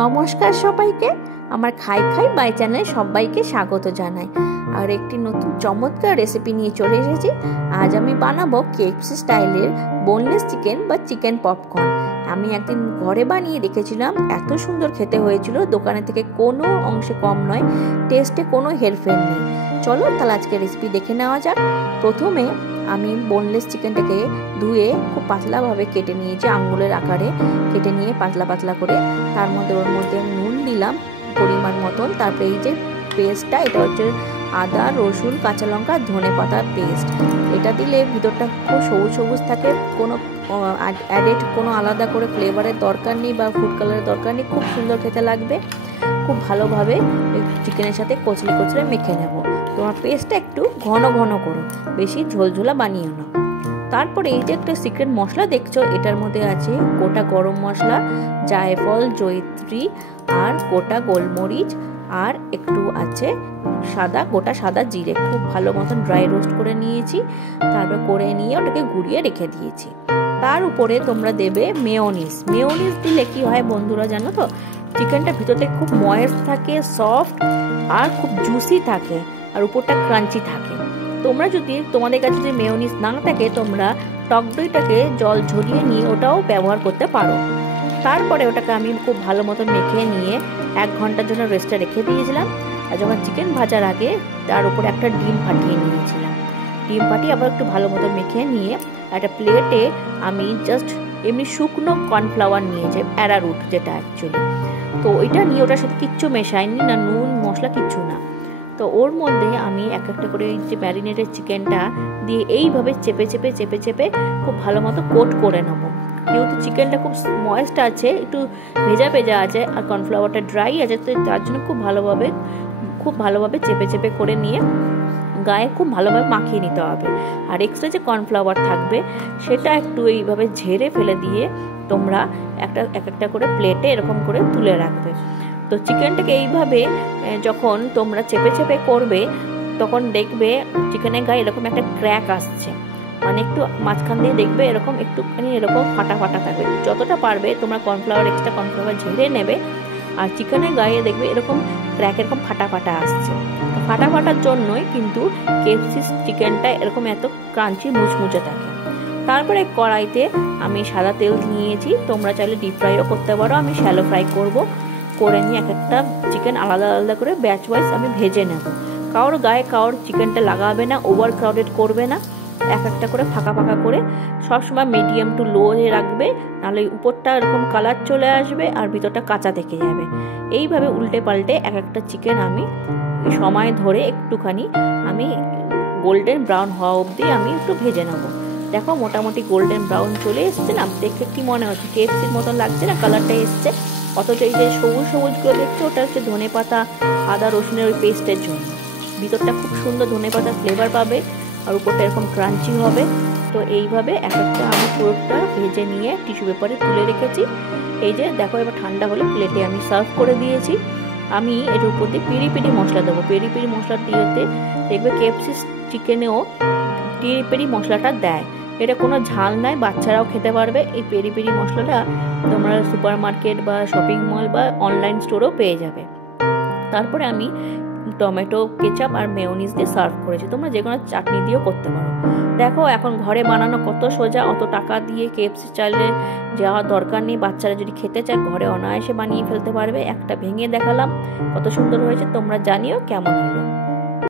নমস্কার সবাইকে, আমার খাই খাই বাই চ্যানেলে সবাইকে স্বাগত জানাই। আর একটি নতুন চমৎকার রেসিপি নিয়ে চলে এসেছি। আজ আমি বানাবো কেএফসি স্টাইলের বোনলেস চিকেন বা চিকেন পপকর্ন। আমি একদিন ঘরে বানিয়ে রেখেছিলাম, এত সুন্দর খেতে হয়েছিল, দোকানে থেকে কোনো অংশে কম নয়, টেস্টে কোনো হেরফের নেই। চলো তাহলে আজকে রেসিপি দেখে নেওয়া যাক। প্রথমে আমি বোনলেস চিকেনটাকে ধুয়ে খুব পাতলাভাবে কেটে নিয়েছি, আঙ্গুলের আকারে কেটে নিয়ে পাতলা পাতলা করে। তার মধ্যে ওর মধ্যে আমি নুন দিলাম পরিমাণ মতন। তারপরে এই যে পেস্টটা, এটা হচ্ছে আদা, রসুন, কাঁচা লঙ্কা, ধনে পাতার পেস্ট। এটা দিলে ভিতরটা খুব সবুজ সবুজ থাকে, কোনো অ্যাডেড কোনো আলাদা করে ফ্লেভারের দরকার নেই বা ফুড কালারের দরকার নেই, খুব সুন্দর খেতে লাগবে। খুব ভালোভাবে চিকেনের সাথে কচলে কচলে মেখে নেব। তোমার পেস্টটা একটু ঘন ঘন করো, বেশি ঝোলঝোলা বানিও না। তারপরে এই যে একটা সিক্রেট মশলা দেখছো, এটার মধ্যে আছে গোটা গরম মশলা, জায়ফল, জয়িত্রী আর গোটা গোলমরিচ, আর একটু আছে গোটা সাদা জিরে। খুব ভালো মতন ড্রাই রোস্ট করে নিয়েছি, তারপর করে নিয়ে ওটাকে গুঁড়িয়ে রেখে দিয়েছি। তার উপরে তোমরা দেবে মেয়োনিজ। মেয়োনিজ দিলে কি হয় বন্ধুরা জানো তো, চিকেনটা ভিতরটা খুব ময়েস্ট থাকে, সফট আর খুব জুসি থাকে, আর উপরটা ক্রাঞ্চি থাকে। তোমরা যদি তোমাদের কাছে যদি মেয়োনিজ না থাকে, তোমরা টক দইটাকে জল ঝরিয়ে নিয়ে ওটাও ব্যবহার করতে পারো। তারপরে ওটাকে আমি খুব ভালো মতো মেখে নিয়ে 1 ঘন্টার জন্য রেস্টে রেখে দিয়েছিলাম। আর যখন চিকেন ভাজার আগে তার উপরে একটা ডিম ফাটিয়ে নিয়েছিলাম। ডিম ফাটিয়ে আবার একটু ভালো মতো মেখে নিয়ে একটা প্লেটে আমি জাস্ট এমনি শুকনো কর্নফ্লাওয়ার নিয়েছি, অ্যারারুট যেটা অ্যাকচুয়ালি, তো ওইটা নিয়ে ওটার সাথে কিচ্ছু মেশাইনি, না নুন মশলা কিচ্ছু না। তো ওর মধ্যে আমি এক একটা করে যে ম্যারিনেটেড চিকেনটা দিয়ে এইভাবে চেপে চেপে চেপে চেপে খুব ভালো মতো কোট করে নেবো। যেহেতু চিকেনটা খুব ময়েস্ট আছে, একটু ভেজা ভেজা আছে, আর কর্নফ্লাওয়ারটা ড্রাই আছে, তো তার জন্য খুব ভালোভাবে চেপে চেপে করে নিয়ে গায়ে খুব ভালোভাবে মাখিয়ে নিতে হবে। আর এক্সট্রা যে কর্নফ্লাওয়ার থাকবে সেটা একটু এইভাবে ঝেড়ে ফেলে দিয়ে তোমরা এক একটা করে প্লেটে এরকম করে তুলে রাখবে। তো চিকেনটাকে এইভাবে যখন তোমরা চেপে চেপে করবে, তখন দেখবে চিকেনের গায়ে এরকম একটা ক্র্যাক আসছে, মানে একটু মাঝখান দিয়ে দেখবে এরকম একটুখানি এরকম ফাটা ফাটা থাকবে। যতটা পারবে তোমরা এক্সট্রা কর্নফ্লাওয়ার ঝেড়ে নেবে, আর চিকেনের গায়ে দেখবে এরকম ক্র্যাক এরকম ফাটা ফাটা আসছে। ফাটা ফাটার জন্যই কিন্তু কেএফসি চিকেনটা এরকম এত ক্রাঞ্চি মুচমুচে থাকে। তারপরে কড়াইতে আমি সাদা তেল নিয়েছি, তোমরা চাইলে ডিপ ফ্রাইও করতে পারো, আমি শ্যালো ফ্রাই করে নিয়ে এক একটা চিকেন আলাদা আলাদা করে ব্যাচ ওয়াইজ আমি ভেজে নেব। কারোর গায়ে কারোর চিকেনটা লাগাবে না, ওভার ক্রাউডেড করবে না, এক একটা করে ফাঁকা ফাঁকা করে সবসময় মিডিয়াম টু লো এ রাখবে, নাহলে উপরটা এরকম কালার চলে আসবে আর ভিতরটা কাঁচা থেকে যাবে। এইভাবে উল্টে পাল্টে এক একটা চিকেন আমি সময় ধরে একটুখানি আমি গোল্ডেন ব্রাউন হওয়া অবধি আমি একটু ভেজে নেবো। দেখো মোটামুটি গোল্ডেন ব্রাউন চলে এসছে না, দেখে কি মনে হচ্ছে কেএফসির মতন লাগছে না, কালারটা এসছে। অথচ এই যে সবুজ সবুজগুলো দেখছো, ওটা হচ্ছে ধনে পাতা আদা রসুনের ওই পেস্টের জন্য। ভিতরটা খুব সুন্দর ধনে পাতার ফ্লেভার পাবে, আর উপরটা এরকম ক্রাঞ্চি হবে। তো এইভাবে এক একটা আমি পুরোটা ভেজে নিয়ে টিস্যু পেপারে তুলে রেখেছি। এই যে দেখো, এবার ঠান্ডা হলে প্লেটে আমি সার্ভ করে দিয়েছি। আমি এর উপর দিয়ে পেরি পেরি মশলা দেবো। পেরি পেরি মশলা দিয়েতে দেখবে কেএফসি চিকেনেও পেরি পেরি মশলাটা দেয়। এটা কোনো ঝাল নাই, বাচ্চারাও খেতে পারবে। এই পেরি পেরি মশলাটা তোমরা সুপার মার্কেট বা শপিং মল বা অনলাইন স্টোরেও পেয়ে যাবে। তারপরে আমি টমেটো কেচাপ আর মেয়োনিজ দিয়ে সার্ভ করেছি, তোমরা যে কোনো চাটনি দিয়েও করতে পারো। দেখো এখন ঘরে বানানো কত সোজা, অত টাকা দিয়ে কেএফসি চাইলে যাওয়ার দরকার নেই। বাচ্চারা যদি খেতে চায় ঘরে অনায়াসে বানিয়ে ফেলতে পারবে। একটা ভেঙে দেখালাম, কত সুন্দর হয়েছে, তোমরা জানিও কেমন হলো।